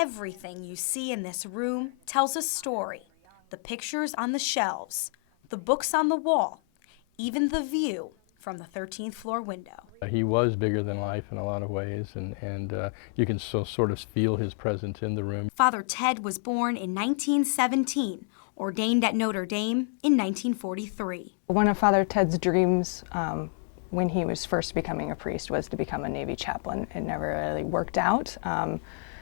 Everything you see in this room tells a story. The pictures on the shelves, the books on the wall, even the view from the 13th floor window. He was bigger than life in a lot of ways, and you can sort of feel his presence in the room. Father Ted was born in 1917, ordained at Notre Dame in 1943. One of Father Ted's dreams when he was first becoming a priest was to become a Navy chaplain. It never really worked out.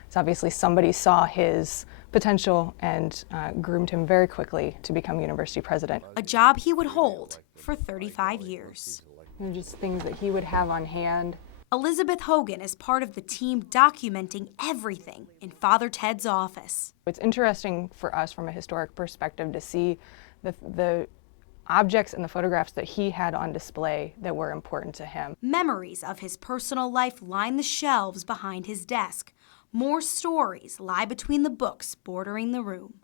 So obviously somebody saw his potential and groomed him very quickly to become university president. A job he would hold for 35 years. You know, just things that he would have on hand. Elizabeth Hogan is part of the team documenting everything in Father Ted's office. It's interesting for us from a historic perspective to see the objects and the photographs that he had on display that were important to him. Memories of his personal life line the shelves behind his desk. More stories lie between the books bordering the room.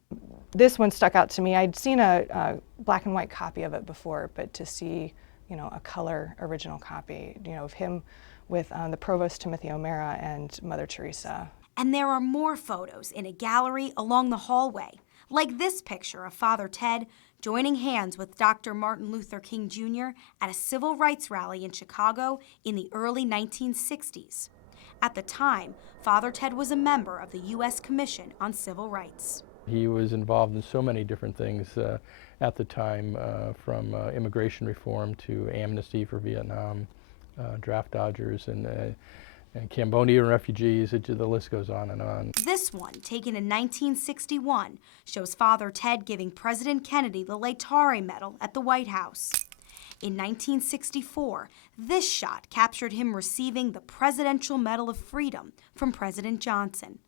This one stuck out to me. I'd seen a black and white copy of it before, but to see, you know, a color original copy, you know, of him with the Provost Timothy O'Mara and Mother Teresa. And there are more photos in a gallery along the hallway, like this picture of Father Ted joining hands with Dr. Martin Luther King Jr. at a civil rights rally in Chicago in the early 1960s. At the time, Father Ted was a member of the U.S. Commission on Civil Rights. He was involved in so many different things at the time, from immigration reform to amnesty for Vietnam, draft dodgers, and Cambodian refugees. The list goes on and on. This one, taken in 1961, shows Father Ted giving President Kennedy the Laetare Medal at the White House. In 1964, this shot captured him receiving the Presidential Medal of Freedom from President Johnson.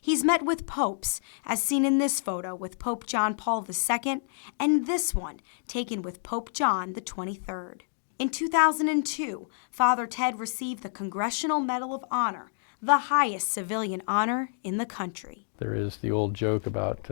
He's met with popes, as seen in this photo with Pope John Paul II, and this one taken with Pope John XXIII. In 2002, Father Ted received the Congressional Medal of Honor, the highest civilian honor in the country. There is the old joke about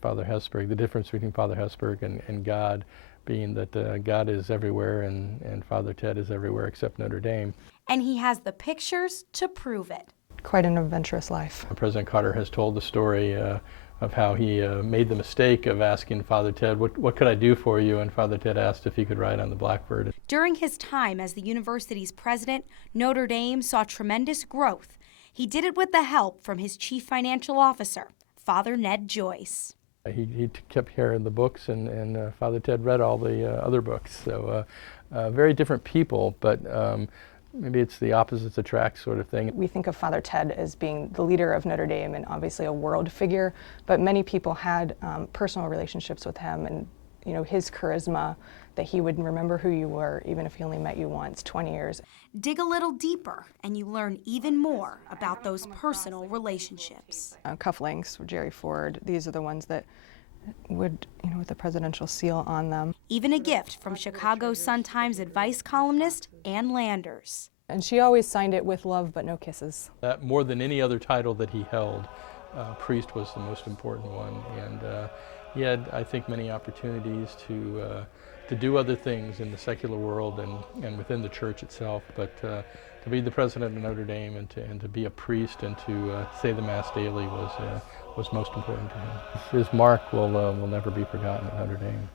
Father Hesburgh, the difference between Father Hesburgh and God being that God is everywhere and Father Ted is everywhere except Notre Dame. And he has the pictures to prove it. Quite an adventurous life. President Carter has told the story of how he made the mistake of asking Father Ted, what could I do for you? And Father Ted asked if he could ride on the Blackbird. During his time as the university's president, Notre Dame saw tremendous growth. He did it with the help from his chief financial officer, Father Ned Joyce. He kept carrying the books, and Father Ted read all the other books. So very different people, but maybe it's the opposites attract sort of thing. We think of Father Ted as being the leader of Notre Dame and obviously a world figure, but many people had personal relationships with him, and you know, his charisma, that he would remember who you were even if he only met you once, 20 years. Dig a little deeper and you learn even more about those personal relationships. Cufflinks, Jerry Ford, these are the ones that would, you know, with the presidential seal on them. Even a gift from Chicago Sun-Times advice columnist Ann Landers. And she always signed it with love but no kisses. That, more than any other title that he held, priest was the most important one, and he had, I think, many opportunities to do other things in the secular world and within the church itself, but to be the president of Notre Dame and to be a priest and to say the Mass daily was most important to him. His mark will never be forgotten at Notre Dame.